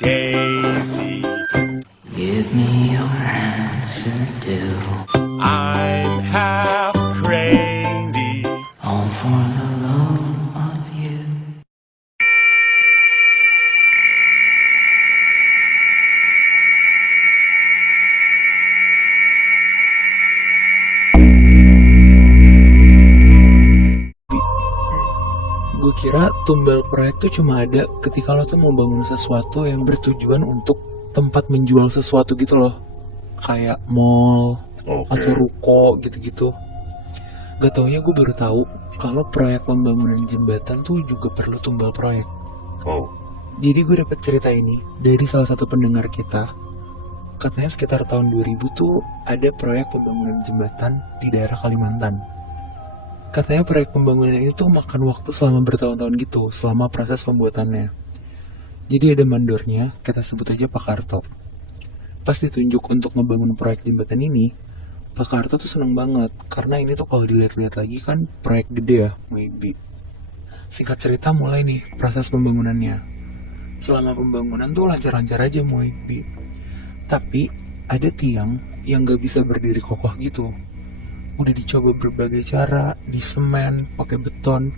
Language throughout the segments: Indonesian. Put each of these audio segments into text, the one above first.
Daisy. Give me your answer, do. I'm half crazy. All for the love of you. Gue kira tumbal proyek tuh cuma ada ketika lo tuh mau bangun sesuatu yang bertujuan untuk tempat menjual sesuatu gitu loh. Kayak mall atau ruko gitu-gitu. Gak taunya gue baru tahu kalau proyek pembangunan jembatan tuh juga perlu tumbal proyek. Jadi gue dapet cerita ini dari salah satu pendengar kita. Katanya sekitar tahun 2000 tuh ada proyek pembangunan jembatan di daerah Kalimantan. Katanya proyek pembangunan itu makan waktu selama bertahun-tahun gitu, selama proses pembuatannya. Jadi ada mandornya, kita sebut aja Pak Karto. Pas ditunjuk untuk ngebangun proyek jembatan ini, Pak Karto tuh seneng banget, karena ini tuh kalau dilihat-lihat lagi kan proyek gede ya, maybe. Singkat cerita mulai nih proses pembangunannya. Selama pembangunan tuh lancar-lancar aja maybe. Tapi ada tiang yang gak bisa berdiri kokoh gitu. Udah dicoba berbagai cara, di semen, pakai beton,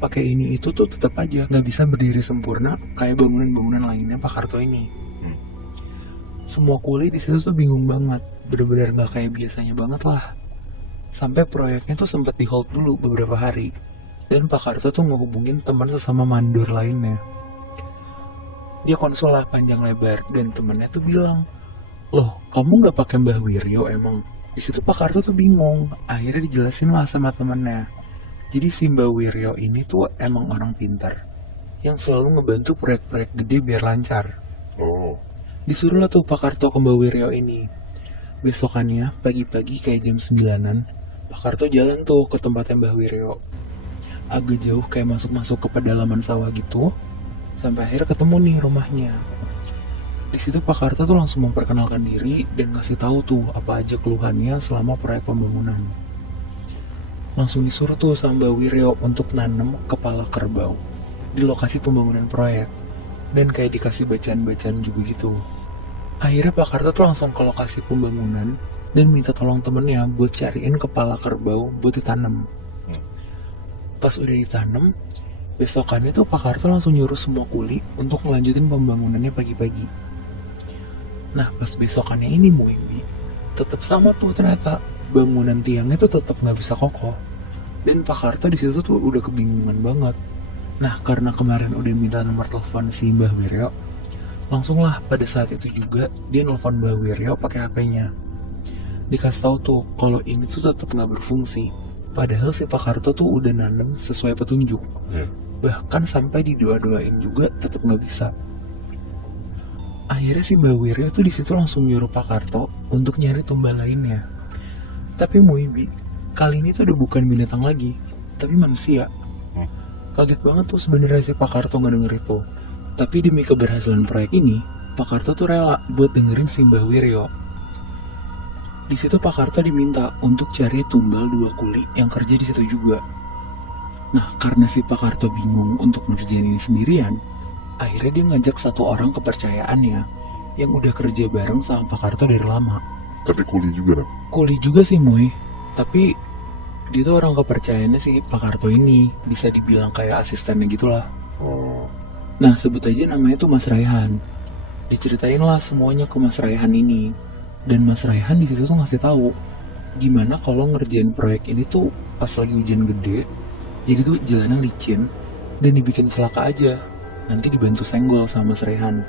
pakai ini itu tuh tetap aja nggak bisa berdiri sempurna kayak bangunan-bangunan lainnya Pak Karto ini. Semua kuli di situ tuh bingung banget, bener-bener nggak kayak biasanya banget lah. Sampai proyeknya tuh sempat di hold dulu beberapa hari, dan Pak Karto tuh ngehubungin teman sesama mandor lainnya. Dia konsul lah panjang lebar, dan temennya tuh bilang, "Loh, kamu nggak pakai Mbah Wiryo emang?" Di situ Pak Karto tuh bingung, akhirnya dijelasin lah sama temennya. Jadi si Mbak Wiryo ini tuh emang orang pintar, yang selalu ngebantu proyek-proyek gede biar lancar. Disuruh lah tuh Pak Karto ke Mbak Wiryo ini. Besokannya, pagi-pagi kayak jam 9-an, Pak Karto jalan tuh ke tempatnya Mbah Wiryo. Agak jauh kayak masuk-masuk ke pedalaman sawah gitu, sampai akhirnya ketemu nih rumahnya. Di situ Pak Karto tuh langsung memperkenalkan diri dan kasih tahu tuh apa aja keluhannya selama proyek pembangunan. Langsung disuruh tuh sama Mbak Wiryo untuk nanam kepala kerbau di lokasi pembangunan proyek, dan kayak dikasih bacaan-bacaan juga gitu. Akhirnya Pak Karto tuh langsung ke lokasi pembangunan dan minta tolong temennya buat cariin kepala kerbau buat ditanam. Pas udah ditanam, besokannya tuh Pak Karto langsung nyuruh semua kuli untuk ngelanjutin pembangunannya pagi-pagi. Nah pas besokannya ini Muimbi, tetap sama tuh ternyata bangunan tiangnya tuh tetap nggak bisa kokoh. Dan Pak Karto di situ tuh udah kebingungan banget. Nah karena kemarin udah minta nomor telepon si Mbah Wiryo, langsung lah pada saat itu juga dia nelfon Mbah Wiryo pakai HP-nya. Dikasih tahu tuh kalau ini tuh tetap nggak berfungsi. Padahal si Pak Karto tuh udah nanam sesuai petunjuk. Bahkan sampai didoa-doain juga tetap nggak bisa. Akhirnya si Mbak Wiryo tuh di situ langsung nyuruh Pak Karto untuk nyari tumbal lainnya. Tapi Muibi, kali ini tuh udah bukan binatang lagi, tapi manusia. Kaget banget tuh sebenarnya si Pak Karto nggak denger itu. Tapi demi keberhasilan proyek ini, Pak Karto tuh rela buat dengerin si Mbah Wiryo. Di situ Pak Karto diminta untuk cari tumbal 2 kuli yang kerja di situ juga. Nah, karena si Pak Karto bingung untuk ngerjain ini sendirian, akhirnya dia ngajak satu orang kepercayaannya yang udah kerja bareng sama Pak Karto dari lama. Tapi kuli juga dong? Kuli juga sih Moy, tapi dia tuh orang kepercayaannya si Pak Karto ini, bisa dibilang kayak asistennya gitulah. Nah sebut aja namanya tuh Mas Raihan. Diceritain lah semuanya ke Mas Raihan ini, dan Mas Raihan di situ tuh ngasih tahu gimana kalau ngerjain proyek ini tuh pas lagi hujan gede, jadi tuh jalannya licin dan dibikin celaka aja. Nanti dibantu senggol sama Mas Raihan.